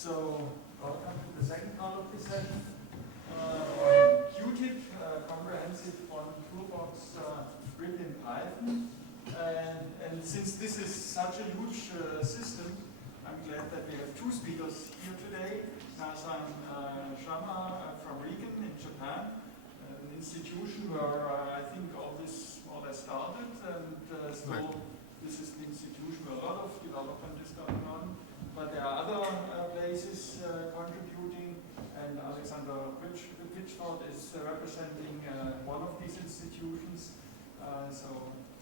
So, welcome to the second part of this session. QuTiP, comprehensive quantum toolbox written in Python. And since this is such a huge system, I'm glad that we have two speakers here today. San Shammah from Regan in Japan, an institution where I think all this more or less started, and still this is the institution where a lot of development is going on. But there are other places contributing, and Alexander Pitchford is representing one of these institutions. So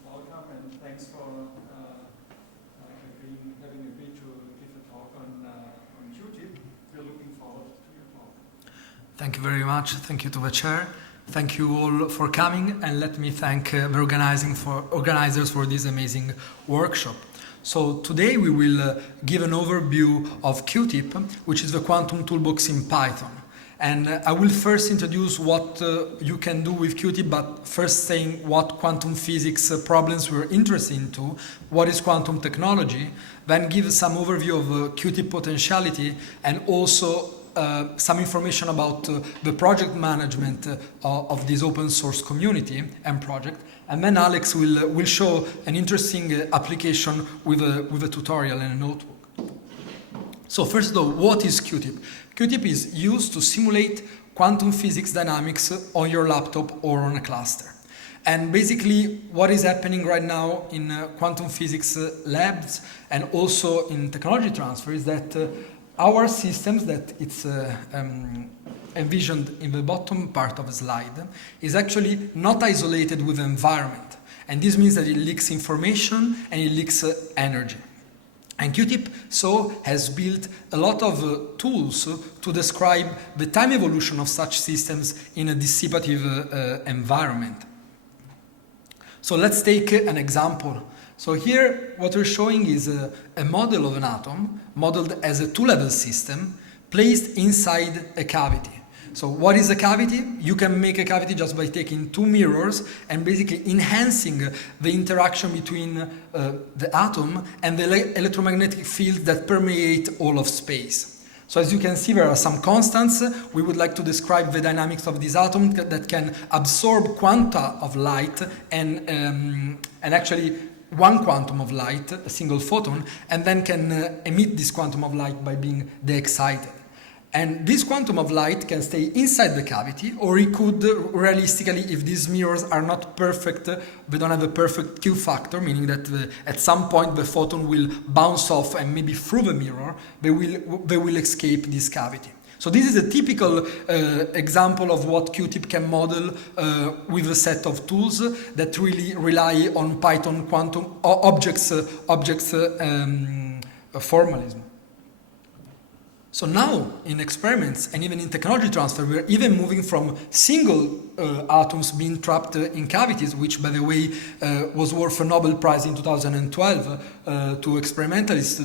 welcome and thanks for having agreed to give a talk on QuTiP. We're looking forward to your talk. Thank you very much. Thank you to the chair. Thank you all for coming, and let me thank the organizers for this amazing workshop. So today we will give an overview of QuTiP, which is the quantum toolbox in Python. And I will first introduce what you can do with QuTiP, but first saying what quantum physics problems we're interested into, what is quantum technology, then give some overview of QuTiP potentiality, and also some information about the project management of this open source community and project. And then Alex will show an interesting application with a tutorial and a notebook. So first of all, what is QuTiP? QuTiP is used to simulate quantum physics dynamics on your laptop or on a cluster. And basically what is happening right now in quantum physics labs and also in technology transfer is that our systems that it's envisioned in the bottom part of the slide is actually not isolated with the environment. And this means that it leaks information and it leaks energy. And QuTiP so has built a lot of tools to describe the time evolution of such systems in a dissipative environment. So let's take an example. So here what we're showing is a model of an atom modeled as a two-level system placed inside a cavity. So what is a cavity? You can make a cavity just by taking two mirrors and basically enhancing the interaction between the atom and the electromagnetic field that permeate all of space. So as you can see, there are some constants. We would like to describe the dynamics of this atom that can absorb quanta of light and actually one quantum of light, a single photon, and then can emit this quantum of light by being de-excited. And this quantum of light can stay inside the cavity, or it could realistically, if these mirrors are not perfect, they don't have a perfect Q factor, meaning that at some point the photon will bounce off and maybe through the mirror, they will escape this cavity. So this is a typical example of what QuTiP can model with a set of tools that really rely on Python quantum objects formalism. So now in experiments and even in technology transfer, we're even moving from single atoms being trapped in cavities, which by the way was worth a Nobel Prize in 2012 to experimentalists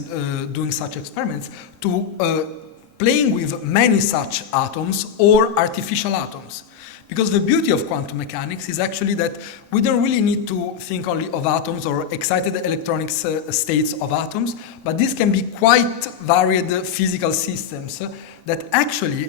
doing such experiments, to playing with many such atoms or artificial atoms. Because the beauty of quantum mechanics is actually that we don't really need to think only of atoms or excited electronic states of atoms, but these can be quite varied physical systems that actually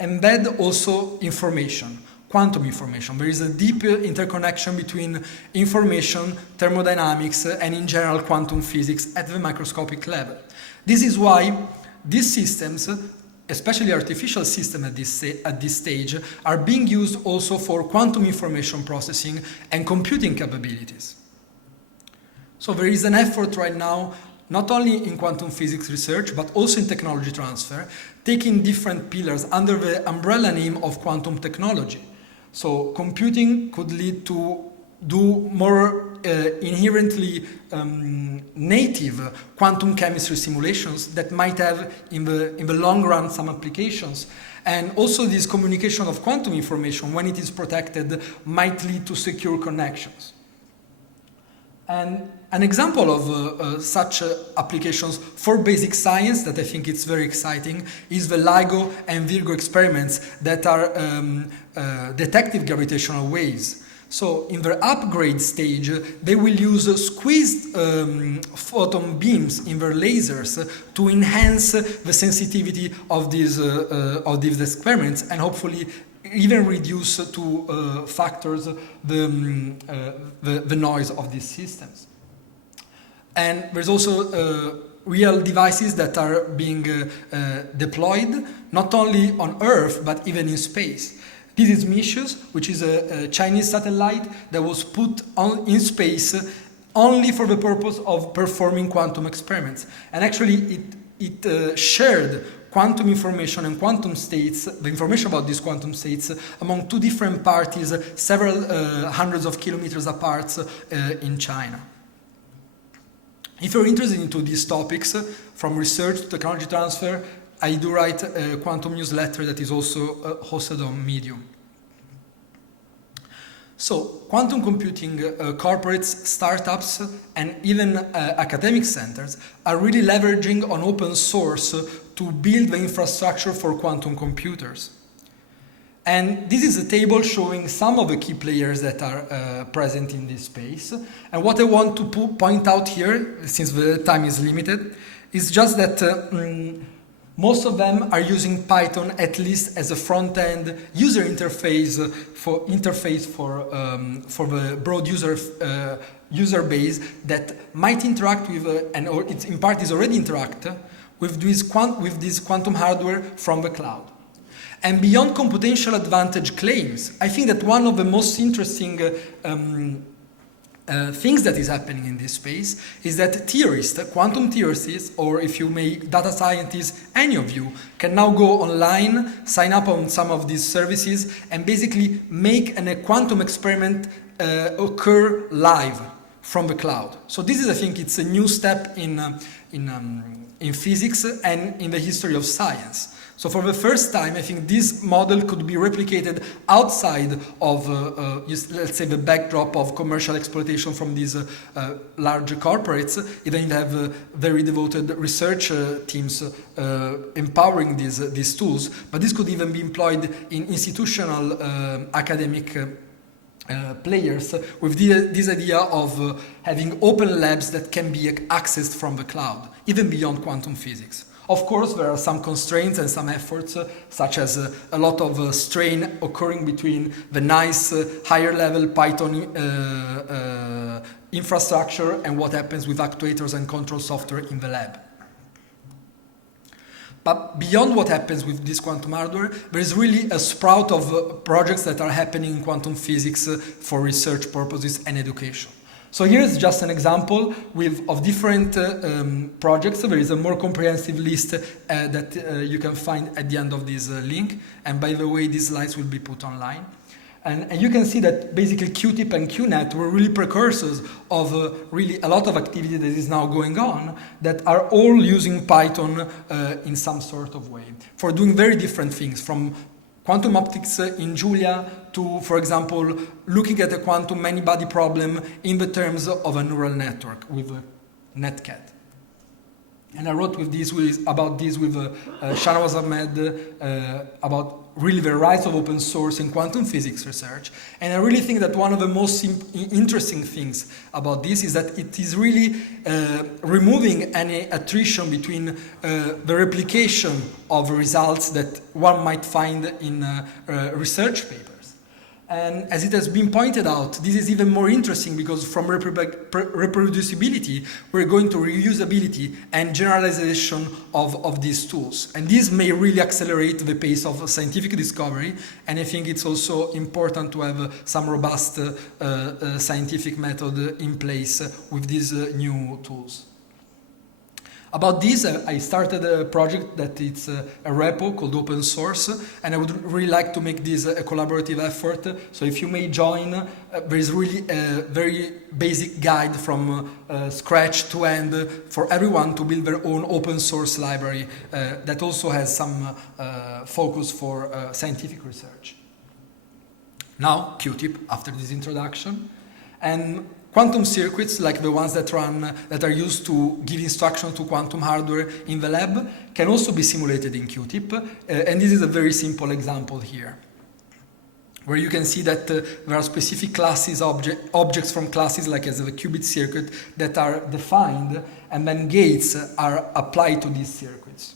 embed also information, quantum information. There is a deep interconnection between information, thermodynamics, and in general quantum physics at the microscopic level. This is why these systems, especially artificial systems at this stage, are being used also for quantum information processing and computing capabilities. So there is an effort right now, not only in quantum physics research, but also in technology transfer, taking different pillars under the umbrella name of quantum technology. So computing could lead to do more inherently native quantum chemistry simulations that might have in the long run some applications. And also this communication of quantum information, when it is protected, might lead to secure connections. And an example of such applications for basic science that I think it's very exciting is the LIGO and Virgo experiments that are detective gravitational waves. So in their upgrade stage, they will use squeezed photon beams in their lasers to enhance the sensitivity of these experiments and hopefully even reduce to factors the noise of these systems. And there's also real devices that are being deployed not only on Earth but even in space. This is Micius, which is a Chinese satellite that was put in space only for the purpose of performing quantum experiments. And actually it shared quantum information and quantum states, the information about these quantum states, among two different parties several hundreds of kilometers apart in China. If you're interested into these topics, from research to technology transfer, I do write a quantum newsletter that is also hosted on Medium. So, quantum computing corporates, startups, and even academic centers are really leveraging on open source to build the infrastructure for quantum computers. And this is a table showing some of the key players that are present in this space. And what I want to point out here, since the time is limited, is just that most of them are using Python at least as a front-end user interface for the broad user base that might interact with, or it's in part is already interact with this quantum hardware from the cloud. And beyond computational advantage claims, I think that one of the most interesting things that is happening in this space is that theorists, quantum theorists, or if you may, data scientists, any of you, can now go online, sign up on some of these services, and basically make a quantum experiment occur live from the cloud. So this is, I think, it's a new step in physics and in the history of science. So for the first time, I think this model could be replicated outside of, let's say, the backdrop of commercial exploitation from these large corporates, even if they have very devoted research teams empowering these tools. But this could even be employed in institutional academic players with this idea of having open labs that can be accessed from the cloud, even beyond quantum physics. Of course, there are some constraints and some efforts, such as a lot of strain occurring between the nice higher level Python infrastructure and what happens with actuators and control software in the lab. But beyond what happens with this quantum hardware, there is really a sprout of projects that are happening in quantum physics for research purposes and education. So here's just an example of different projects. There is a more comprehensive list that you can find at the end of this link. And by the way, these slides will be put online. And you can see that basically QuTiP and QNet were really precursors of really a lot of activity that is now going on that are all using Python in some sort of way for doing very different things, from quantum optics in Julia to, for example, looking at a quantum many-body problem in the terms of a neural network with NetCat. And I wrote about this with Shammah about really the rise of open source in quantum physics research. And I really think that one of the most interesting things about this is that it is really removing any attrition between the replication of results that one might find in research papers. And as it has been pointed out, this is even more interesting because from reproducibility, we're going to reusability and generalization of these tools. And this may really accelerate the pace of scientific discovery. And I think it's also important to have some robust scientific method in place with these new tools. About this, I started a project that it's a repo called Open Source, and I would really like to make this a collaborative effort. So if you may join, there is really a very basic guide from scratch to end for everyone to build their own open source library that also has some focus for scientific research. Now, QuTiP, after this introduction. And quantum circuits, like the ones that are used to give instruction to quantum hardware in the lab, can also be simulated in QuTiP, and this is a very simple example here. where you can see that there are specific classes, objects from classes, like as a qubit circuit, that are defined, and then gates are applied to these circuits.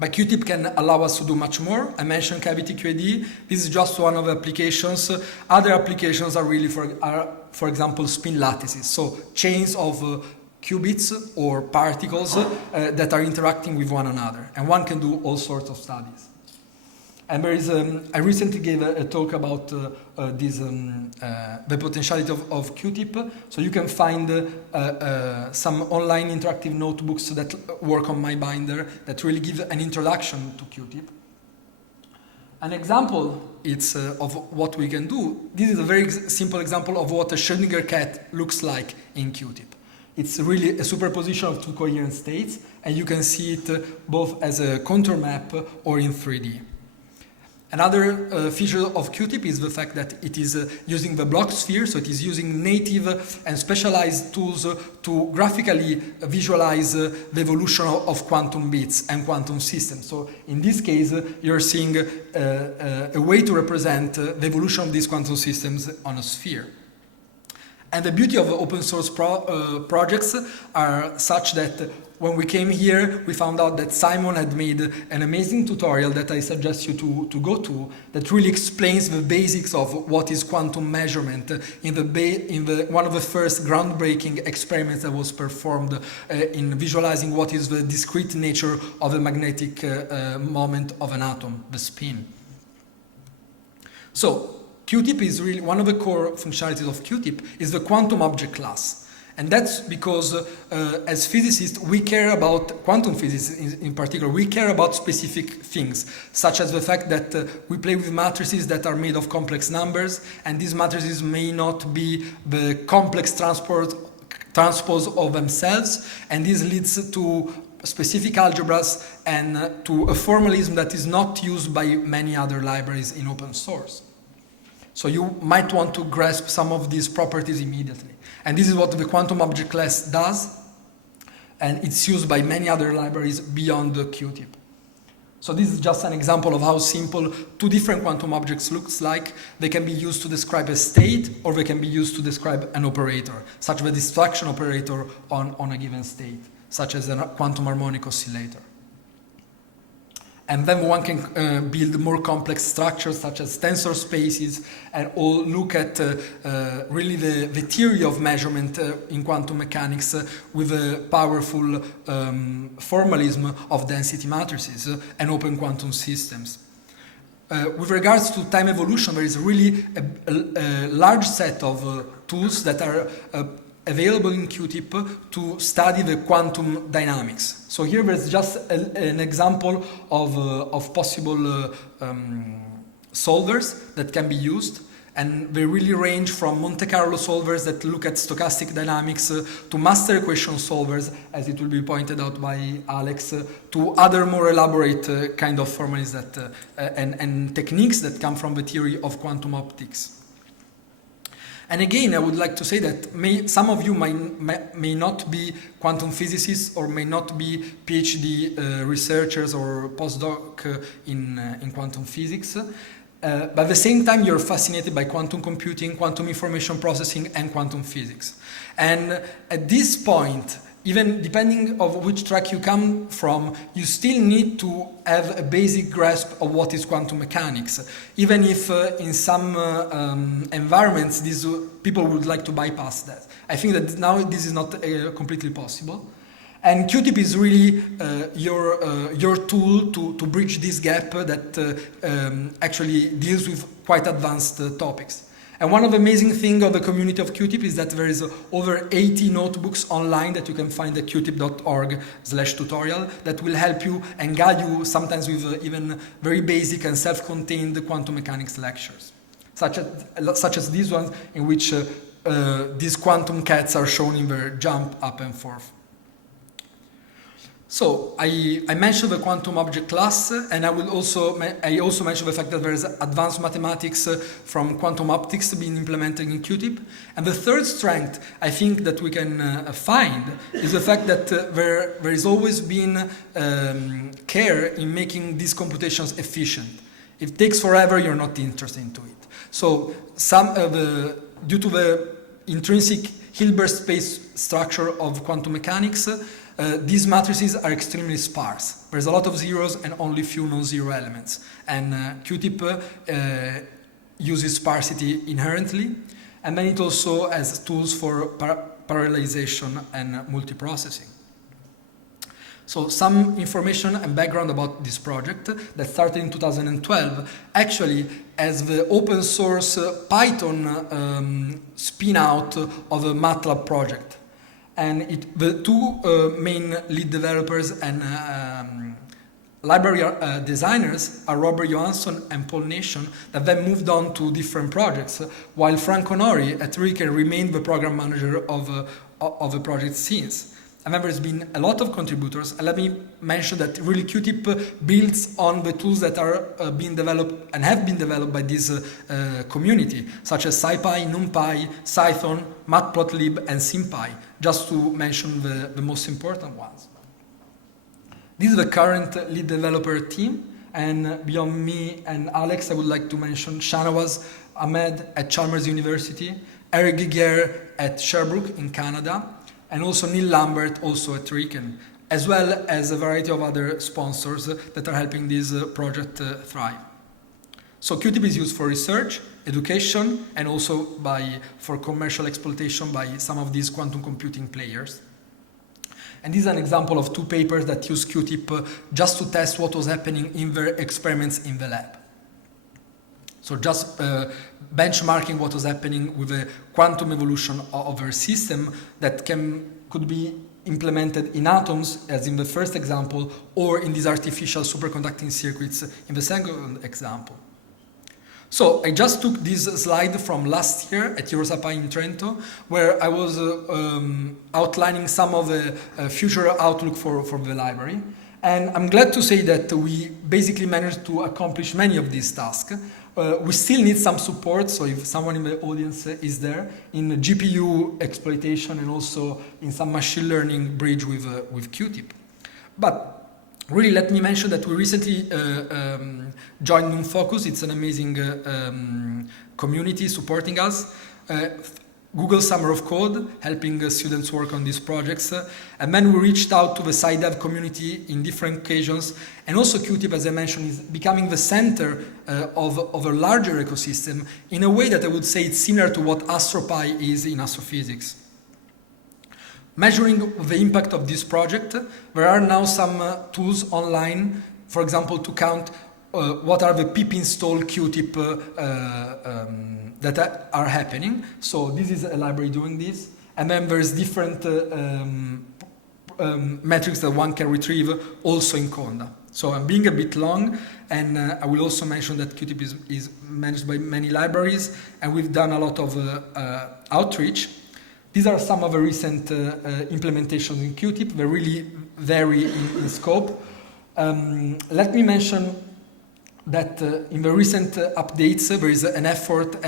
But QuTiP can allow us to do much more. I mentioned cavity QED. This is just one of the applications. Other applications are really, for example, spin lattices. So chains of qubits or particles that are interacting with one another. And one can do all sorts of studies. And there is, I recently gave a talk about the potentiality of QuTiP. So you can find some online interactive notebooks that work on my binder that really give an introduction to QuTiP. An example of what we can do. This is a very simple example of what a Schrödinger cat looks like in QuTiP. It's really a superposition of two coherent states, and you can see it both as a contour map or in 3D. Another feature of QuTiP is the fact that it is using the block sphere, so it is using native and specialized tools to graphically visualize the evolution of quantum bits and quantum systems. So in this case, you're seeing a way to represent the evolution of these quantum systems on a sphere. And the beauty of open source projects are such that when we came here, we found out that Simon had made an amazing tutorial that I suggest you to go to, that really explains the basics of what is quantum measurement in one of the first groundbreaking experiments that was performed in visualizing what is the discrete nature of the magnetic moment of an atom, the spin. So QuTiP is really one of the core functionalities of QuTiP is the quantum object class. And that's because as physicists, we care about, quantum physics in particular, we care about specific things, such as the fact that we play with matrices that are made of complex numbers, and these matrices may not be the complex transpose of themselves, and this leads to specific algebras and to a formalism that is not used by many other libraries in open source. So you might want to grasp some of these properties immediately. And this is what the quantum object class does, and it's used by many other libraries beyond the QuTiP. So this is just an example of how simple two different quantum objects looks like. They can be used to describe a state, or they can be used to describe an operator, such as the distraction operator on a given state, such as a quantum harmonic oscillator. And then one can build more complex structures such as tensor spaces, and all look at really the theory of measurement in quantum mechanics with a powerful formalism of density matrices and open quantum systems. With regards to time evolution, there is really a large set of tools that are available in QuTiP to study the quantum dynamics. So here there's just an example of possible solvers that can be used, and they really range from Monte Carlo solvers that look at stochastic dynamics to master equation solvers, as it will be pointed out by Alex, to other more elaborate kind of formulas that and techniques that come from the theory of quantum optics. And again, I would like to say that some of you may not be quantum physicists or may not be PhD researchers or postdoc in quantum physics, but at the same time you're fascinated by quantum computing, quantum information processing, and quantum physics. And at this point, even depending on which track you come from, you still need to have a basic grasp of what is quantum mechanics, even if in some environments these people would like to bypass that. I think that now this is not completely possible. And QuTiP is really your tool to bridge this gap that actually deals with quite advanced topics. And one of the amazing things of the community of QuTiP is that there is over 80 notebooks online that you can find at qtip.org/tutorial that will help you and guide you sometimes with even very basic and self-contained quantum mechanics lectures, such as these ones in which these quantum cats are shown in their jump up and forth. So I mentioned the quantum object class, and I also mentioned the fact that there is advanced mathematics from quantum optics being implemented in QuTiP. And the third strength I think that we can find is the fact that there has always been care in making these computations efficient. If it takes forever, you're not interested into it. So due to the intrinsic Hilbert space structure of quantum mechanics, these matrices are extremely sparse. There's a lot of zeros and only few non-zero elements. And QuTiP uses sparsity inherently. And then it also has tools for parallelization and multiprocessing. So some information and background about this project that started in 2012 actually as the open source Python spin out of a MATLAB project. And the two main lead developers and library designers are Robert Johansson and Paul Nation, that then moved on to different projects, while Frank Honori at Riken remained the program manager of the project since. And then there's been a lot of contributors, and let me mention that really QuTiP builds on the tools that are being developed and have been developed by this community, such as SciPy, NumPy, Cython, Matplotlib, and SymPy, just to mention the most important ones. This is the current lead developer team, and beyond me and Alex, I would like to mention Shahnawaz Ahmed at Chalmers University, Eric Guiguer at Sherbrooke in Canada, and also Neil Lambert also at Riken, as well as a variety of other sponsors that are helping this project thrive. So QuTiP is used for research, education, and also for commercial exploitation by some of these quantum computing players. And this is an example of two papers that use QuTiP just to test what was happening in their experiments in the lab. So just benchmarking what was happening with the quantum evolution of our system that could be implemented in atoms, as in the first example, or in these artificial superconducting circuits in the second example. So I just took this slide from last year at EuroSciPy in Trento, where I was outlining some of the future outlook for the library. And I'm glad to say that we basically managed to accomplish many of these tasks. We still need some support, so if someone in the audience is there, in GPU exploitation and also in some machine learning bridge with QuTiP. But really, let me mention that we recently joined NumFocus. It's an amazing community supporting us. Google Summer of Code, helping students work on these projects. And then we reached out to the SciDev community in different occasions. And also QuTiP, as I mentioned, is becoming the center of a larger ecosystem in a way that I would say it's similar to what astropy is in astrophysics. Measuring the impact of this project, there are now some tools online, for example, to count what are the pip install QuTiP that are happening. So this is a library doing this. And then there's different metrics that one can retrieve also in Conda. So I'm being a bit long, and I will also mention that QuTiP is managed by many libraries, and we've done a lot of outreach. These are some of the recent implementations in QuTiP. They really vary in scope. Let me mention that in the recent updates there is an effort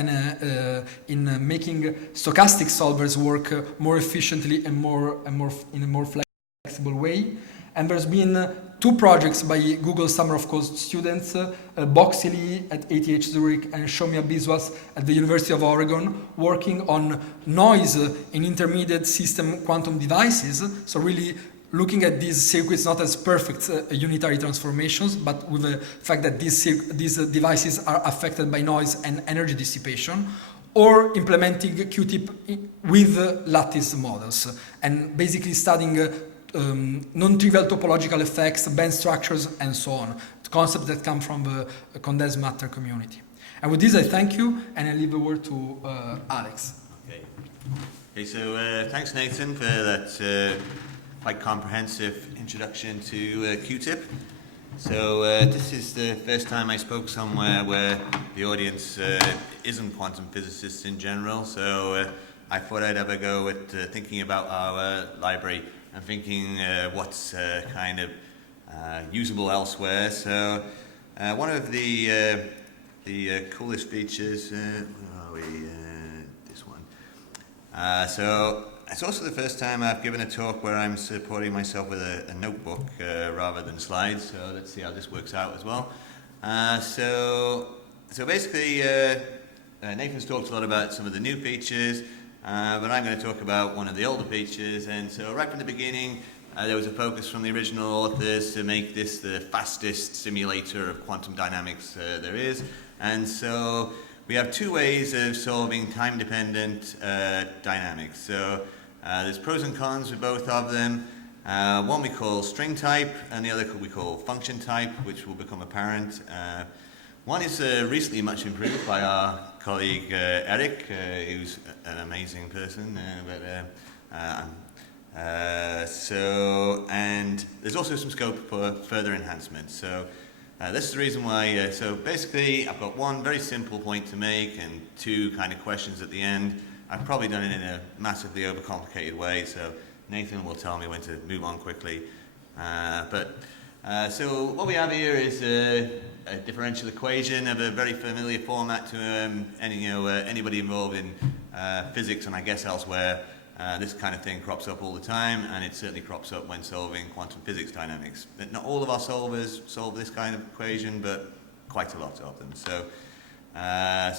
in making stochastic solvers work more efficiently and in a more flexible way. And there's been two projects by Google Summer of Code students, Boxley at ETH Zurich and Shoumya Biswas at the University of Oregon, working on noise in intermediate system quantum devices. So really looking at these circuits not as perfect unitary transformations, but with the fact that these devices are affected by noise and energy dissipation, or implementing QuTiP with lattice models, and basically studying non-trivial topological effects, band structures, and so on, concepts that come from the condensed matter community. And with this, I thank you, and I leave the word to Alex. Okay, so thanks, Nathan, for that quite comprehensive introduction to QuTiP. So this is the first time I spoke somewhere where the audience isn't quantum physicists in general, so I thought I'd have a go at thinking about our library and thinking what's kind of usable elsewhere. So one of the coolest features, where are we? This one. So it's also the first time I've given a talk where I'm supporting myself with a notebook rather than slides, so let's see how this works out as well. So basically, Nathan's talked a lot about some of the new features, but I'm going to talk about one of the older features. And so right from the beginning, there was a focus from the original authors to make this the fastest simulator of quantum dynamics there is. And so we have two ways of solving time-dependent dynamics. So there's pros and cons with both of them. One we call string type, and the other we call function type, which will become apparent. One is recently much improved by our colleague Eric, who's an amazing person. And there's also some scope for further enhancement. So this is the reason why. So basically, I've got one very simple point to make and two kind of questions at the end. I've probably done it in a massively overcomplicated way, so Nathan will tell me when to move on quickly. So what we have here is a differential equation of a very familiar format to anybody involved in physics and I guess elsewhere. This kind of thing crops up all the time, and it certainly crops up when solving quantum physics dynamics. Not all of our solvers solve this kind of equation, but quite a lot of them. So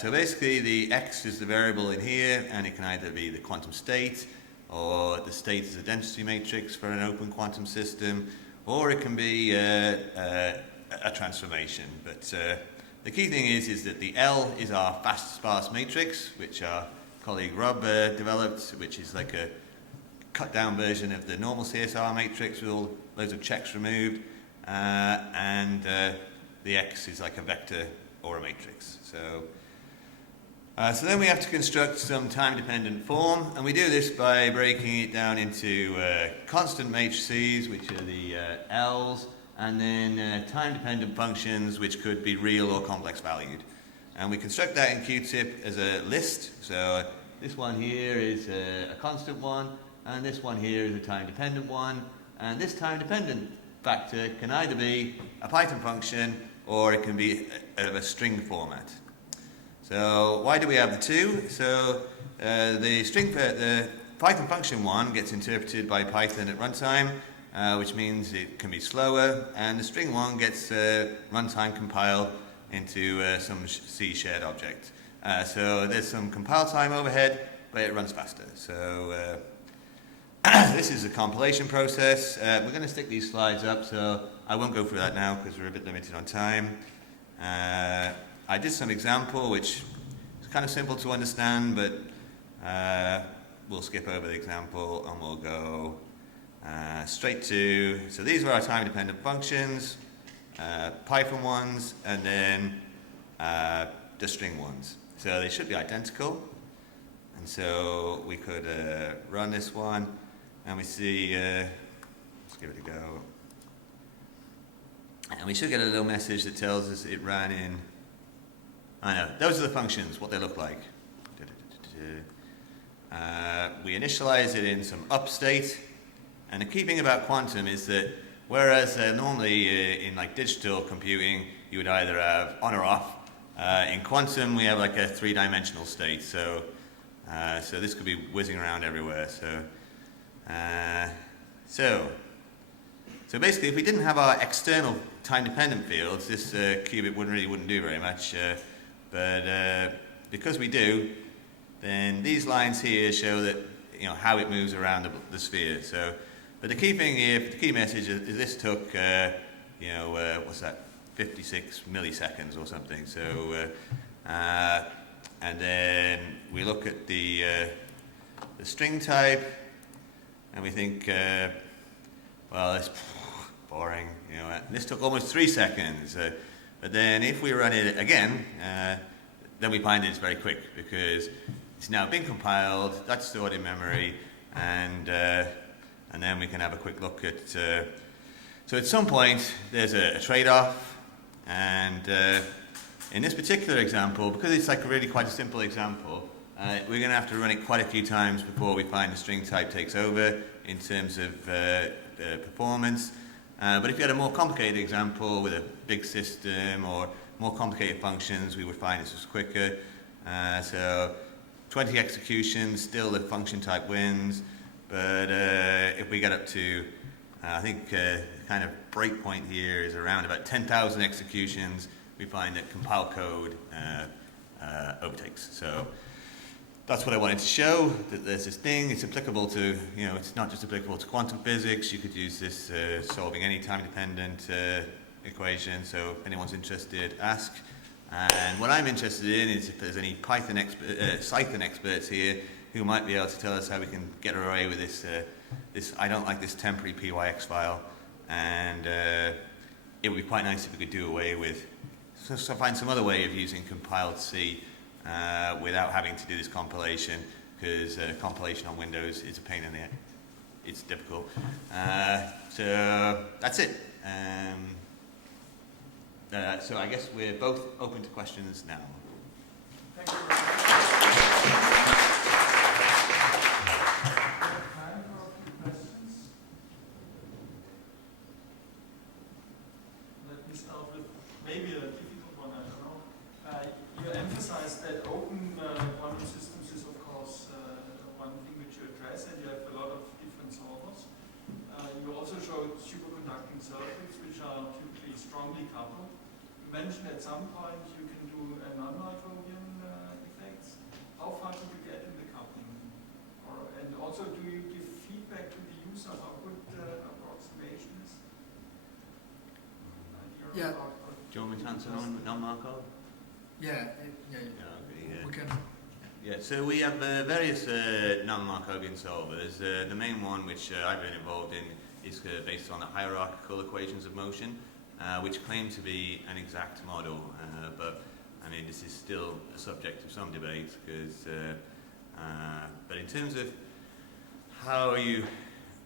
basically the x is the variable in here, and it can either be the quantum state, or the state is a density matrix for an open quantum system, or it can be a transformation. But the key thing is that the L is our fast sparse matrix, which our colleague Rob developed, which is like a cut down version of the normal CSR matrix with all loads of checks removed, and the X is like a vector or a matrix. So then we have to construct some time-dependent form, and we do this by breaking it down into constant matrices, which are the L's, and then time-dependent functions, which could be real or complex valued. And we construct that in QuTiP as a list. So this one here is a constant one, and this one here is a time-dependent one. And this time-dependent factor can either be a Python function, or it can be a string format. So why do we have the two? So the Python function one gets interpreted by Python at runtime, which means it can be slower, and the string one gets runtime compiled into some C shared object. So there's some compile time overhead, but it runs faster. So this is a compilation process. We're going to stick these slides up, so I won't go through that now because we're a bit limited on time. I did some example, which is kind of simple to understand, but we'll skip over the example and we'll go straight to, so these are our time-dependent functions, Python ones, and then the string ones. So they should be identical. And so we could run this one, and we see, let's give it a go. And we should get a little message that tells us it ran in, I know, those are the functions, what they look like. We initialize it in some up state, and the key thing about quantum is that whereas normally in like digital computing you would either have on or off, in quantum we have like a three-dimensional state, so this could be whizzing around everywhere. So basically, if we didn't have our external time-dependent fields, this qubit wouldn't do very much. But because we do, then these lines here show that how it moves around the sphere. So, but the key thing here, the key message is this took what's that, 56 milliseconds or something. So, and then we look at the string type, and we think, well, it's boring. This took almost 3 seconds. But then if we run it again, then we find it's very quick because it's now been compiled, that's stored in memory, and then we can have a quick look at. So at some point there's a trade-off, and in this particular example, because it's like really quite a simple example, we're going to have to run it quite a few times before we find the string type takes over in terms of performance. But if you had a more complicated example with a big system or more complicated functions, we would find this was quicker. So 20 executions, still the function type wins. But if we get up to, I think kind of breakpoint here is around about 10,000 executions, we find that compile code overtakes. So that's what I wanted to show, that there's this thing, it's applicable to, it's not just applicable to quantum physics, you could use this solving any time-dependent equation, so if anyone's interested, ask. And what I'm interested in is if there's any Python Python experts here who might be able to tell us how we can get away with this I don't like this temporary PYX file, and it would be quite nice if we could do away with, so find some other way of using compiled C without having to do this compilation, because compilation on Windows is a pain in the neck. It's difficult. So that's it. So I guess we're both open to questions now. Thank you very much. Time for a few questions. Let me start with maybe a difficult one, I don't know. You emphasized that open quantum systems is of course one thing which you address, and you have a lot of different solvers. You also showed superconducting circuits which are typically strongly coupled. You mentioned at some point you can do a non-Markovian effects. How far did you get in the coupling? And also, do you give feedback to the user how good approximation is? Yeah. Do you want me to answer non-Markov? Yeah, we can. Yeah, so we have various non-Markovian solvers. The main one which I've been involved in is based on the hierarchical equations of motion, which claim to be an exact model, but I mean this is still a subject of some debate, because but in terms of how you,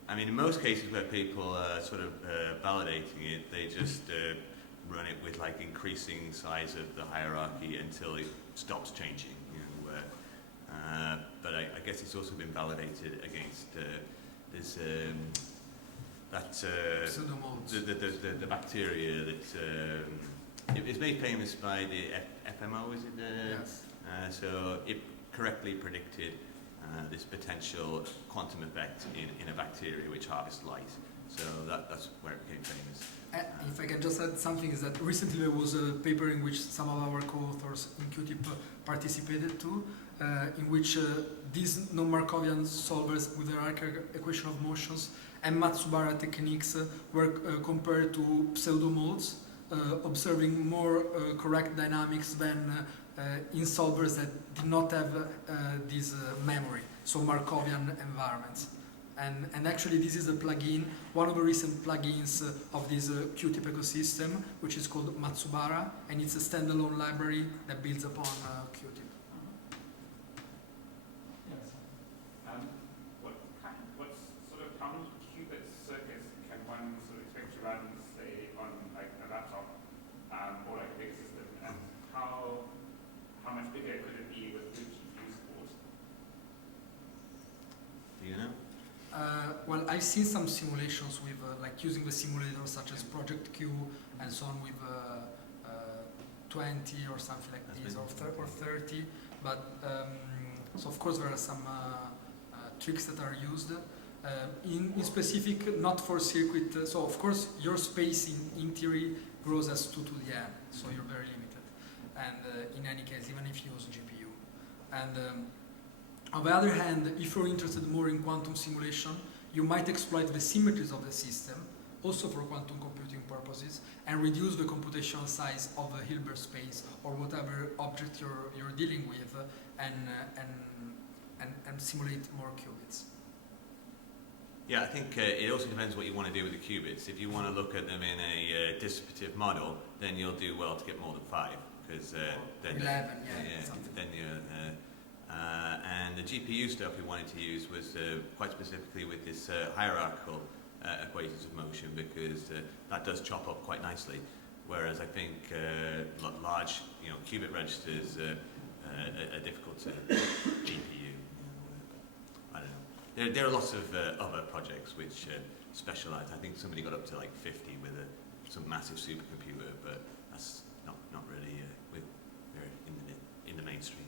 I mean in most cases where people are sort of validating it, they just run it with like increasing size of the hierarchy until it stops changing. But I guess it's also been validated against this the bacteria that is made famous by the FMO, is it? Yes. So it correctly predicted this potential quantum effect in a bacteria which harvests light. So that's where it became famous. If I can just add something, is that recently there was a paper in which some of our co-authors in QuTiP participated to, in which these non-Markovian solvers with the hierarchical equation of motions and Matsubara techniques were compared to pseudo-modes, observing more correct dynamics than in solvers that did not have this memory, so Markovian environments. And actually this is a plugin, one of the recent plugins of this QuTiP ecosystem, which is called Matsubara, and it's a standalone library that builds upon QuTiP. Yes. What sort of how many qubit circuits can one sort of expect to run, say, on like a laptop or like a big system, and how much bigger could it be with good GPU support? Do you know? Well, I've seen some simulations with like using the simulators such as Project Q and so on with 20 or something like this, or 30. But so of course there are some tricks that are used. In specific, not for circuit. So of course your space in theory grows as 2 to the n, so you're very limited. And in any case, even if you use GPU. And on the other hand, if you're interested more in quantum simulation, you might exploit the symmetries of the system, also for quantum computing purposes, and reduce the computational size of a Hilbert space or whatever object you're dealing with, and simulate more qubits. Yeah, I think it also depends what you want to do with the qubits. If you want to look at them in a dissipative model, then you'll do well to get more than 5, because then 11, then you're. And the GPU stuff we wanted to use was quite specifically with this hierarchical equations of motion, because that does chop up quite nicely. Whereas I think large, qubit registers are difficult to GPU. I don't know. There are lots of other projects which specialize. I think somebody got up to like 50 with some massive supercomputer, but that's not really in the mainstream.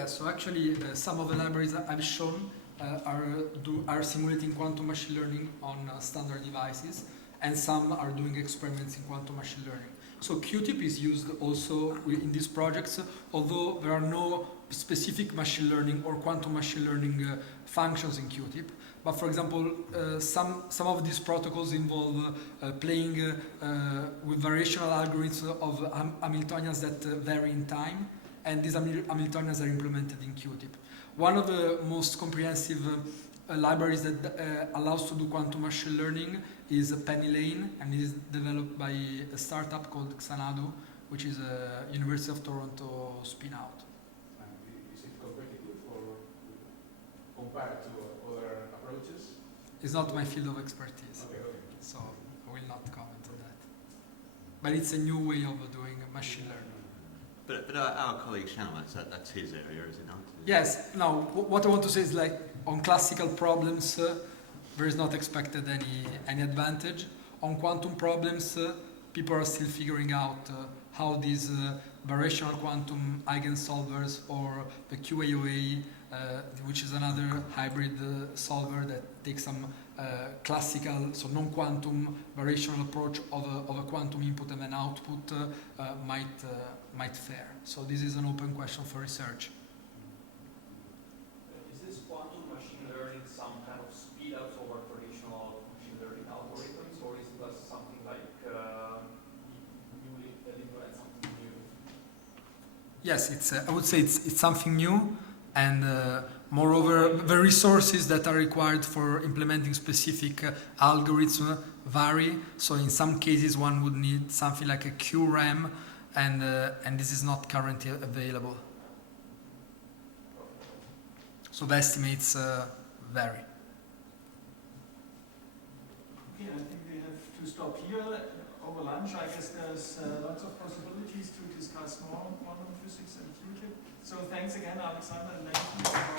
Yeah, so actually some of the libraries that I've shown are simulating quantum machine learning on standard devices, and some are doing experiments in quantum machine learning. So QuTiP is used also in these projects, although there are no specific machine learning or quantum machine learning functions in QuTiP. But for example, some of these protocols involve playing with variational algorithms of Hamiltonians that vary in time, and these Hamiltonians are implemented in QuTiP. One of the most comprehensive libraries that allows to do quantum machine learning is PennyLane, and it is developed by a startup called Xanadu, which is a University of Toronto spin-out. And is it competitive or compared to other approaches? It's not my field of expertise, Okay. so I will not comment on that. But it's a new way of doing machine learning. But our colleague Shammah, that's his area, is it not? Yes. Now, what I want to say is, like, on classical problems, there is not expected any advantage. On quantum problems, people are still figuring out how these variational quantum eigensolvers or the QAOA, which is another hybrid solver that takes some classical, so non-quantum variational approach of a quantum input and an output might fare. So this is an open question for research. Is this quantum machine learning some kind of speed ups over traditional machine learning algorithms, or is it something like newly delivered, something new? Yes, I would say it's something new, and moreover, the resources that are required for implementing specific algorithms vary. So in some cases, one would need something like a QRAM, and this is not currently available. So the estimates vary. Okay, I think we have to stop here. Over lunch, I guess there's lots of possibilities to discuss more on quantum physics and QuTiP. So thanks again, Alexander and Nathan.